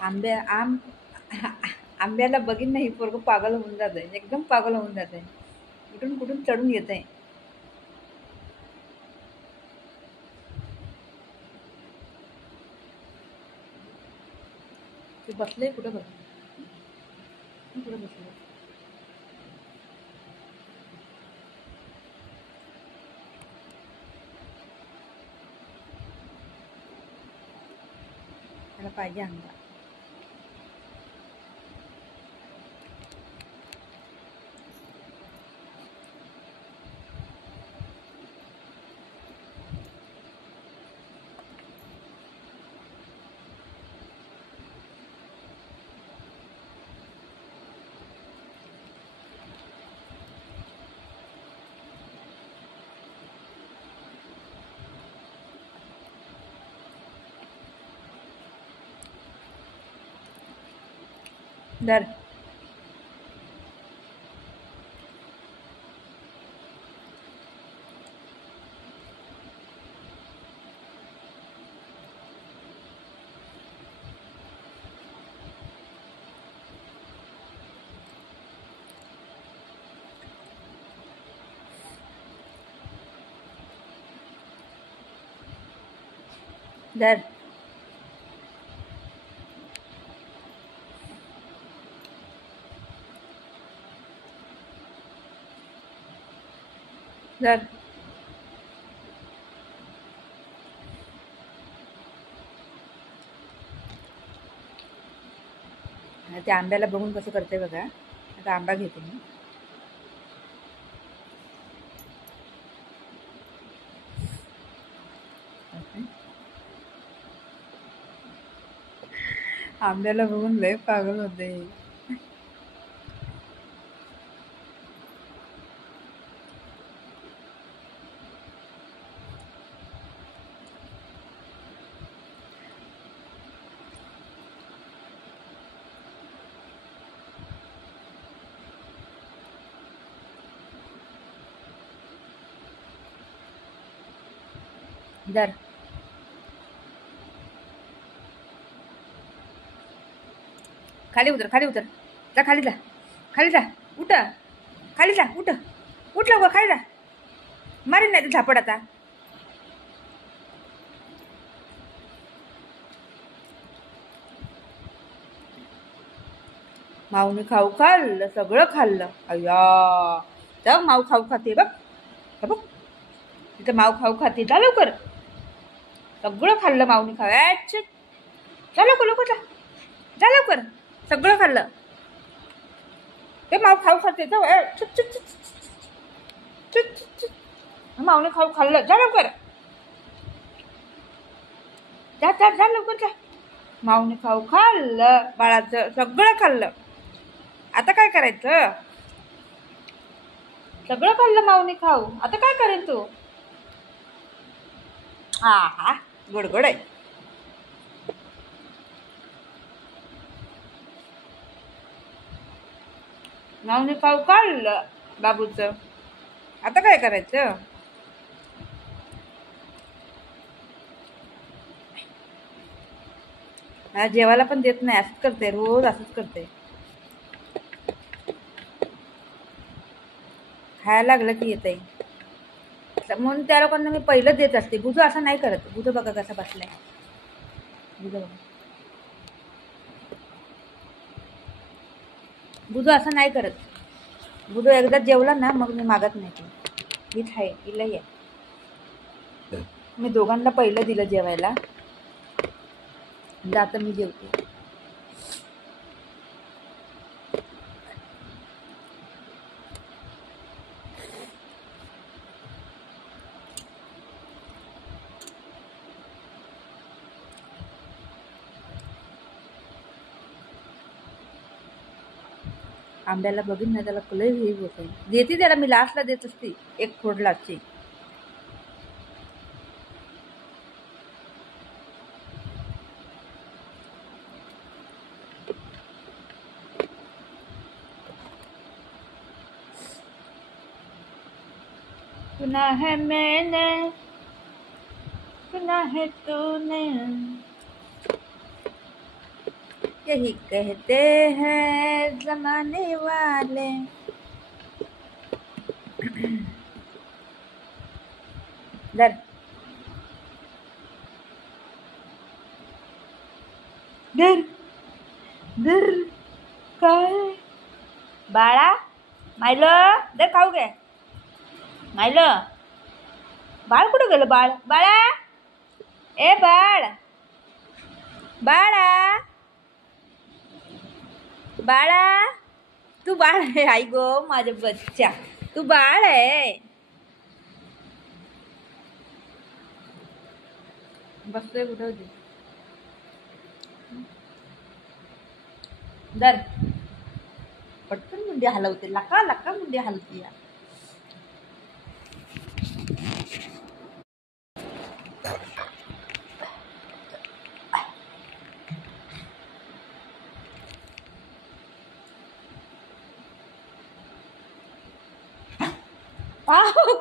आम आंब्याला बघीन नाही पोरगं पागल होऊन जात आहे, एकदम पागल होऊन जात आहे. कुठून कुठून चढून येत आहे. ते बसलंय कुठं बघ, कुठं बसलं. त्याला पाहिजे आंबा. धर. धर. धर. त्या आंब्याला बघून कसं करते बघा. आता आंबा घेते मी. आंब्याला बघून लय पागल होते. धर. खाली उतर, खाली उतर. जा खाली जा, खाली जा. उठ, खाली जा. उठ, उठ लवकर, खाली जा. मारीन नाही तर झापड आता. माऊने खाऊ खाल्लं, सगळं खाल्लं. अय्या, तर माऊ खाऊ खाते बघ. बघ तिथं माऊ खाऊ खाते. जा लवकर. सगळं खाल्लं माऊने खाऊ. जा लवकर, लवकर जा. जा लवकर. सगळं खाल्लं. ते माऊ खाऊ खाते. माऊने खाऊ खाल्लं. जा लवकर. जा जा जा लवकर जा. माऊने खाऊ खाल्लं, बाळाचं सगळं खाल्लं. आता काय करायचं. सगळं खाल्लं माऊने खाऊ. आता काय करेल तू. हा हा, गोडगोड आहे. माऊने खाऊ खाल्लं बाबूचं. आता काय करायचं. जेवायला पण देत नाही. असंच करते, रोज असंच करते. खायला लागलं की येत आहे. म्हणून त्या लोकांना मी पहिलं देत असते. बुधू असं नाही करत. बुधू बघा कसा बसलाय. बुधू बघा, बुधू असं नाही करत. बुधू एकदा जेवला ना मग मी मागत नाही. ती मीच आहे, तिला आहे. मी दोघांना पहिलं दिलं जेवायला. आता मी जेवते. आंब्याला बघीन ना त्याला लय हे होत आहे. देते त्याला मी लास्टला देत असते. एक फोड लास्टची. सुना है मैंने, सुना है तूने. यही कहते हैं जमाने वाले। धर धर धर काय बाळा मायलं दर खाऊ गे मायलं बाळ कुठं गेलं बाळ बाळा ए बाळ बाळा बाळा तू बाळ आहे आई गो माझ्या बच्चा तू बाळ आहे बसतोय कुठं दर पटकन मुंडी हलवते लका लका मुंडी हलवते या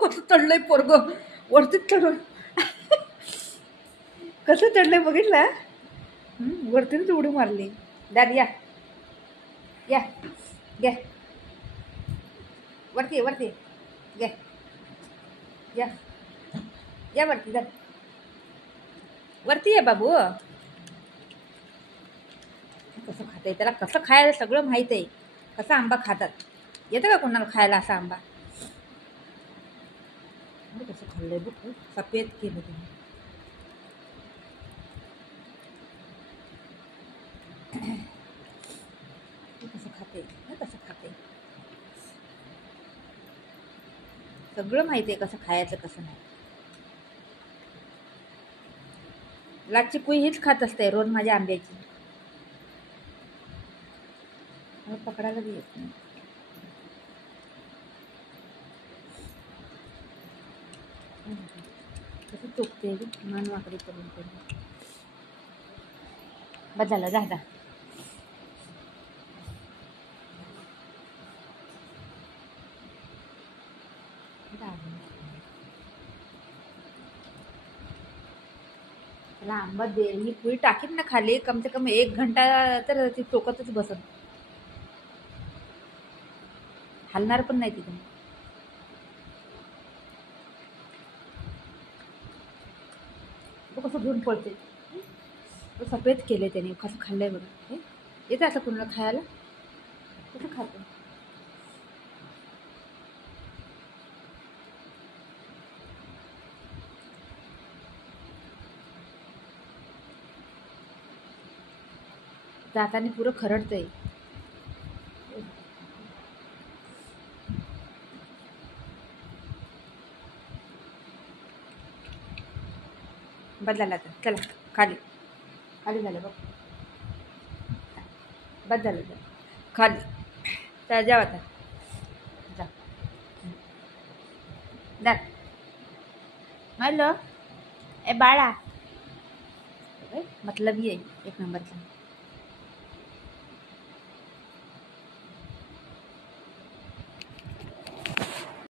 कसं चढलंय पोरग वरतीच चढून कसं चढलंय बघितलं वरतीच उडी मारली दाद या या घे वरती वरती घे या या वरती दाद वरती आहे बाबू कसं खात आहे त्याला कसं खायला सगळं माहीत आहे कसा आंबा खातात येतं का कोणाला खायला असा आंबा कसं खाल्लंय बघ सफेद केलं तुम्ही कसं खाते कसं खाते सगळं माहिती आहे कसं खायचं कसं नाही लाटची कुई हीच खात असते रोज माझ्या आंब्याची मला पकडायला बी येत नाही कसं चोखते मान वाकडी करून करून बस झालं जा त्याला आंबा दे ही पुरी टाकीन ना खाली कम से कम 1 घंटा तर ती चोकतच बसत हलणार पण नाही तिथे कसं घेऊन पळते सफेद केले त्याने कसं खाल्लंय बघा येतं असं कुणाला खायला कसं खातं दाताने पुरं खरडतंय बदलायला तर चला खाली खाली झालं बघ बस झालं खाली तर जाऊ आता जा दात हॅलो ए बाळा मतलब आहे 1 नंबरचा